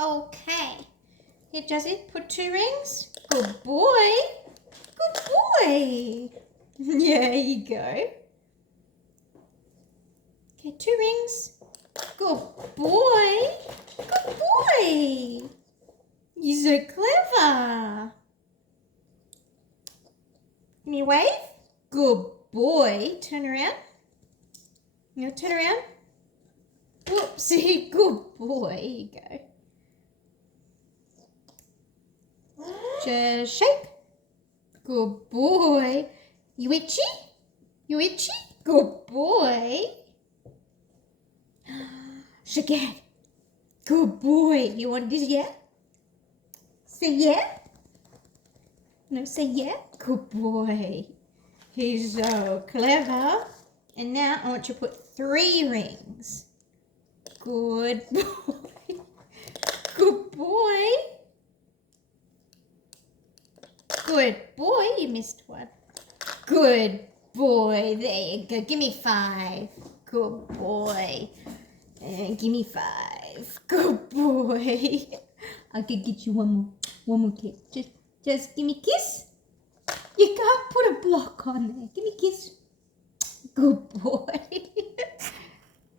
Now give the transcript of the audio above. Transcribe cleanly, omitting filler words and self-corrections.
Okay. Here, Jazzy, put 2 rings. Good boy. Good boy. There you go. Okay, 2 rings. Good boy. Good boy. You're so clever. Give me a wave. Good boy. Turn around. Now turn around. Whoopsie. Good boy. Here you go. Just shake. Good boy. You itchy? You itchy? Good boy. Shake it. Good boy. You want this, yeah? Say yeah. No, say yeah. Good boy. He's so clever. And now I want you to put 3 rings. Good boy. Good boy. Good boy. You missed one. Good boy. There you go. Give me 5. Good boy. And give me 5. Good boy. I could get you one more kiss. Just give me a kiss. You can't put a block on there. Give me a kiss. Good boy.